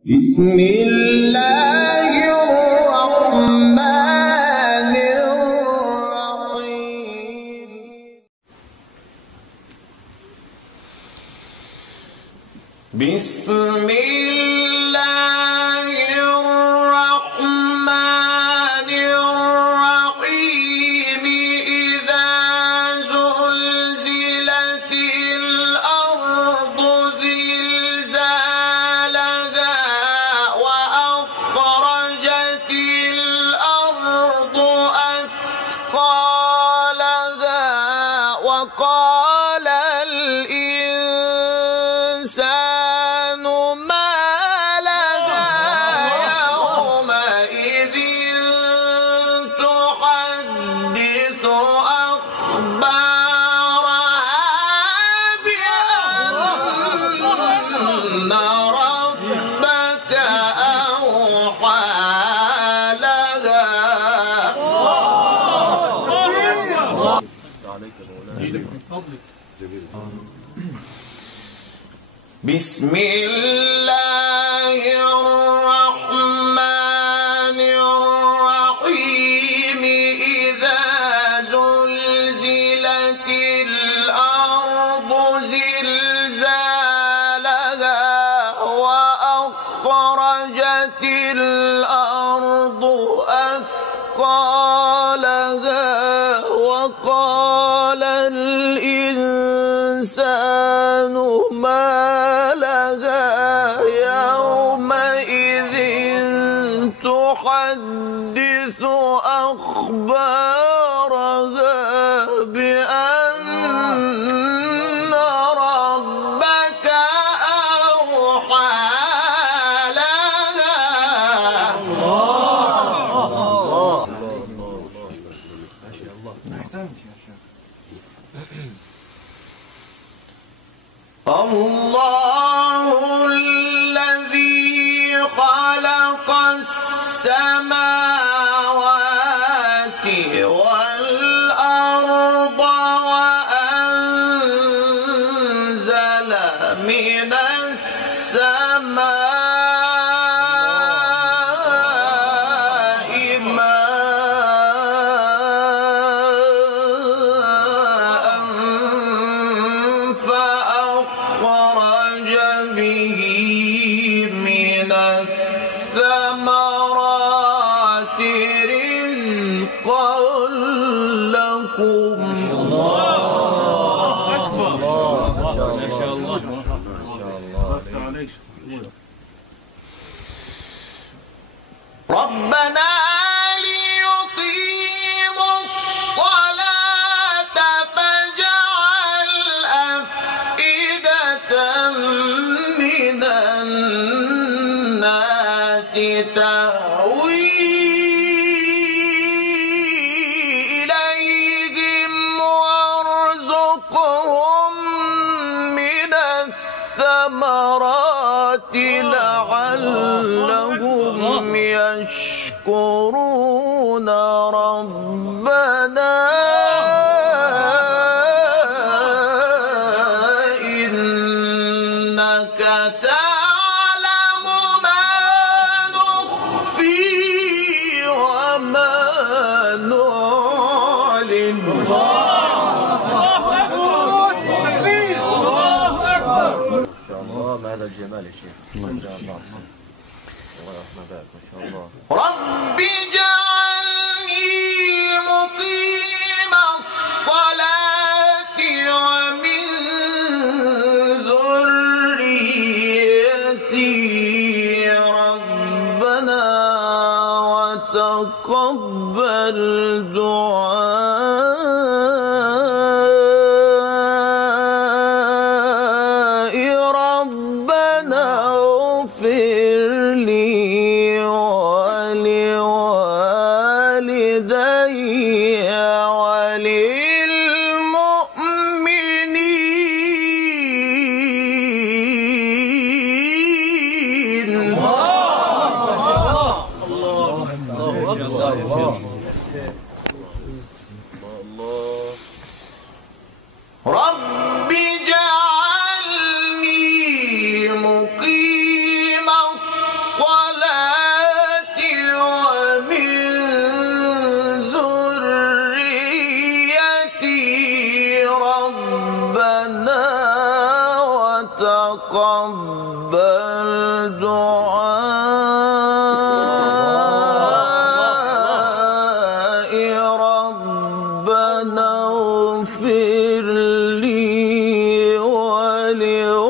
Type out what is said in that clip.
بسم الله الرحمن الرحيم. بسم الله الرحمن الرحيم. إذا زلزلت الأرض زلزالها وأخرجت الأرض أثقالها وقال الإنسان ما لها يومئذ تحدث أخبارها بأن ربك أوحى لها. بسم الله الرحمن الرحيم. إذا زلزلت الأرض زلزالها وأخرجت الأرض أثقالها وقال الإنسان ما لها يومئذ تحدث أخبارها بأن ربك أوحى لها. الله الذي خلق السماوات والأرض وأنزل من السماء ماء فأخرج به من الثمرات رزقا لكم. الله أكبر. ما شاء الله. ربنا ليقيموا الصلاة فاجعل أفئدة من الناس تهوي إليهم وارزقهم من الثمرات لعلهم يشكرون. ربنا إنك تعلم ما نخفي وما نعلن. ما هذا الجمال يا شيخ. ما شاء الله. الله يرحمه بك. ما شاء الله. رب اجعلني مقيم الصلاة ومن ذريتي ربنا وتقبل دعائي ربنا اغفر لي ولوالدي وللمؤمنين. الله أكبر. تقبل دعائي ربنا اغفر لي ولوالدي